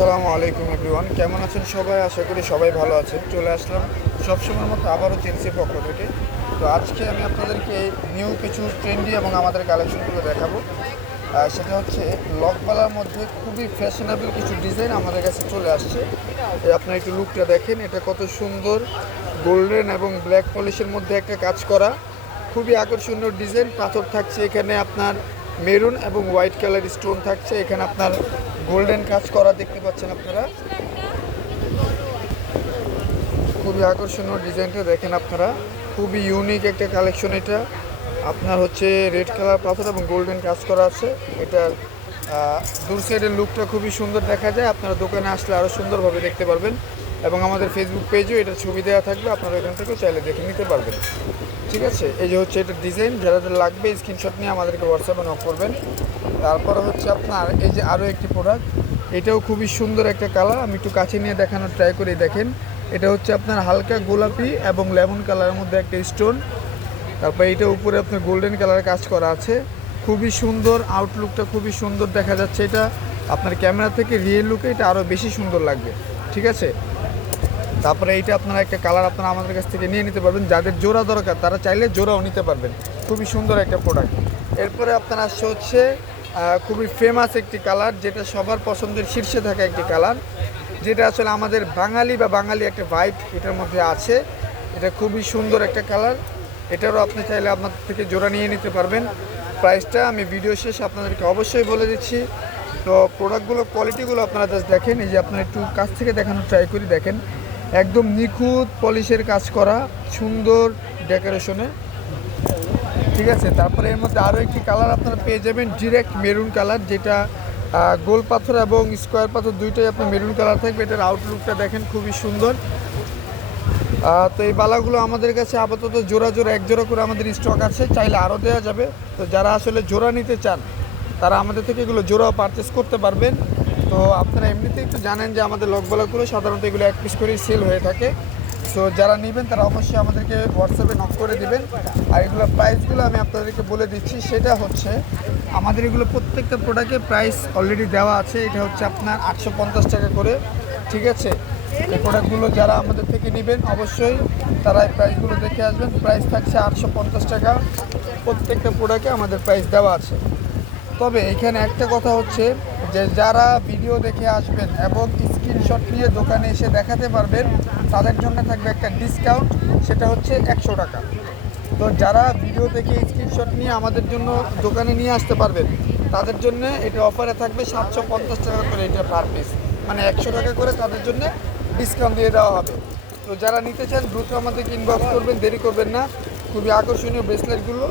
আসসালামু আলাইকুম এভরিওয়ান কেমন আছেন সবাই? আশা করি সবাই ভালো আছেন। চলে আসলাম সবসময়ের মতো আবারও চেলসির পক্ষ থেকে। তো আজকে আমি আপনাদেরকে নিউ কিছু ট্রেন্ডি এবং আমাদের কালেকশনগুলো দেখাবো। সেটা হচ্ছে লকবালার মধ্যে খুবই ফ্যাশনেবল কিছু ডিজাইন আমাদের কাছে চলে আসছে। আপনার একটু লুকটা দেখেন। এটা কত সুন্দর গোল্ডেন এবং ব্ল্যাক পলিশের মধ্যে একটা কাজ করা। খুবই আকর্ষণীয় ডিজাইন পাথর থাকছে এখানে আপনার মেরুন এবং হোয়াইট কালার স্টোন থাকছে। এখানে আপনার গোল্ডেন কাজ করা দেখতে পাচ্ছেন আপনারা। খুবই আকর্ষণীয় ডিজাইনটা দেখেন আপনারা। খুবই ইউনিক একটা কালেকশন এটা। আপনার হচ্ছে রেড কালার পাথর এবং গোল্ডেন কাজ করা আছে। এটার দূর সাইডের লুকটা খুবই সুন্দর দেখা যায়। আপনারা দোকানে আসলে আরও সুন্দরভাবে দেখতে পারবেন। এবং আমাদের ফেসবুক পেজেও এটা ছবি দেওয়া থাকবে, আপনারা এখান থেকেও চাইলে দেখে নিতে পারবেন। ঠিক আছে? এই যে হচ্ছে এটার ডিজাইন যাদের লাগবে স্ক্রিনশট নিয়ে আমাদেরকে হোয়াটসঅ্যাপে নক করবেন। তারপর হচ্ছে আপনার এই যে আরও একটি প্রোডাক্ট এটাও খুবই সুন্দর একটা কালার আমি একটু কাছে নিয়ে দেখানোর ট্রাই করে, দেখেন। এটা হচ্ছে আপনার হালকা গোলাপি এবং লেমন কালারের মধ্যে একটা স্টোন তারপর এটা উপরে আপনার গোল্ডেন কালারের কাজ করা আছে। খুবই সুন্দর আউটলুকটা খুবই সুন্দর দেখা যাচ্ছে এটা। আপনার ক্যামেরা থেকে রিয়েল লুকে এটা আরও বেশি সুন্দর লাগবে। ঠিক আছে? তারপরে এইটা আপনারা একটা কালার আপনারা আমাদের কাছ থেকে নিয়ে নিতে পারবেন। যাদের জোড়া দরকার, তারা চাইলে জোড়াও নিতে পারবেন। খুবই সুন্দর একটা প্রোডাক্ট এরপরে আপনার আসছে হচ্ছে খুবই ফেমাস একটি কালার যেটা সবার পছন্দের শীর্ষে থাকা একটি কালার যেটা আসলে আমাদের বাঙালি বা বাঙালি একটা ভাইব এটার মধ্যে আছে। এটা খুবই সুন্দর একটা কালার এটারও আপনি চাইলে আপনার থেকে জোড়া নিয়ে নিতে পারবেন। প্রাইসটা আমি ভিডিও শেষে আপনাদেরকে অবশ্যই বলে দিচ্ছি। তো প্রোডাক্টগুলো কোয়ালিটিগুলো আপনারা জাস্ট দেখেন। এই যে আপনারা একটু কাছ থেকে দেখানোর ট্রাই করি, দেখেন। একদম নিখুঁত পলিশের কাজ করা, সুন্দর ডেকোরেশনে। ঠিক আছে, তারপরে এর মধ্যে আরও একটি কালার আপনারা পেয়ে যাবেন ডিরেক্ট মেরুন কালার, যেটা গোল পাথর এবং স্কোয়ার পাথর দুইটাই আপনার মেরুন কালার থাকবে। এটার আউটলুকটা দেখেন, খুবই সুন্দর। তো এই বালাগুলো আমাদের কাছে আপাতত জোড়া জোড়া, এক জোড়া করে আমাদের স্টক আছে, চাইলে আরও দেওয়া যাবে। তো যারা আসলে জোড়া নিতে চান, তারা আমাদের থেকে এগুলো জোড়াও পারচেস করতে পারবেন। তো আপনারা এমনিতেই একটু জানেন যে আমাদের লকবালাগুলো সাধারণত এগুলো এক পিস করেই সেল হয়ে থাকে। তো যারা নেবেন তারা অবশ্যই আমাদেরকে হোয়াটসঅ্যাপে নক করে দিবেন। আর এগুলো প্রাইসগুলো আমি আপনাদেরকে বলে দিচ্ছি, সেটা হচ্ছে আমাদের এগুলো প্রত্যেকটা প্রোডাক্টের প্রাইস অলরেডি দেওয়া আছে। এটা হচ্ছে আপনার আটশো পঞ্চাশ টাকা করে, ঠিক আছে? এই প্রোডাক্টগুলো যারা আমাদের থেকে নেবেন, অবশ্যই তারা এই প্রাইসগুলো দেখে আসবেন। প্রাইস থাকছে আটশো পঞ্চাশ টাকা। প্রত্যেকটা প্রোডাক্টে আমাদের প্রাইস দেওয়া আছে। তবে এখানে একটা কথা হচ্ছে যে যারা ভিডিও দেখে আসবেন এবং স্ক্রিনশট নিয়ে দোকানে এসে দেখাতে পারবেন, তাদের জন্য থাকবে একটা ডিসকাউন্ট সেটা হচ্ছে একশো টাকা। তো যারা ভিডিও দেখে স্ক্রিনশট নিয়ে আমাদের জন্য দোকানে নিয়ে আসতে পারবেন, তাদের জন্য এটা অফারে থাকবে সাতশো পঞ্চাশ টাকা করে এটা পার পিস মানে একশো টাকা করে তাদের জন্য ডিসকাউন্ট দিয়ে দেওয়া হবে। তো যারা নিতে চান, দ্রুত আমাদেরকে ইনবক্স করবেন, দেরি করবেন না। খুবই আকর্ষণীয় ব্রেসলেটগুলো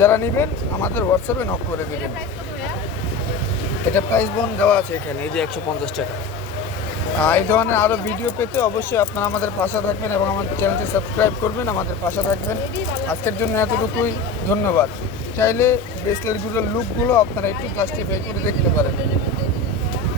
যারা নেবেন, আমাদের হোয়াটসঅ্যাপে নক করে দেবেন। এটা প্রাইস বোন দেওয়া আছে এখানে, এই যে একশো পঞ্চাশ টাকা। এই ধরনের আরও ভিডিও পেতে অবশ্যই আপনারা আমাদের পাশে থাকবেন এবং আমাদের চ্যানেলটি সাবস্ক্রাইব করবেন, আমাদের পাশে থাকবেন। আজকের জন্য এতটুকুই, ধন্যবাদ। চাইলে ব্রেসলেটগুলোর লুকগুলো আপনারা একটু জাস্টিফাই করে দেখতে পারেন।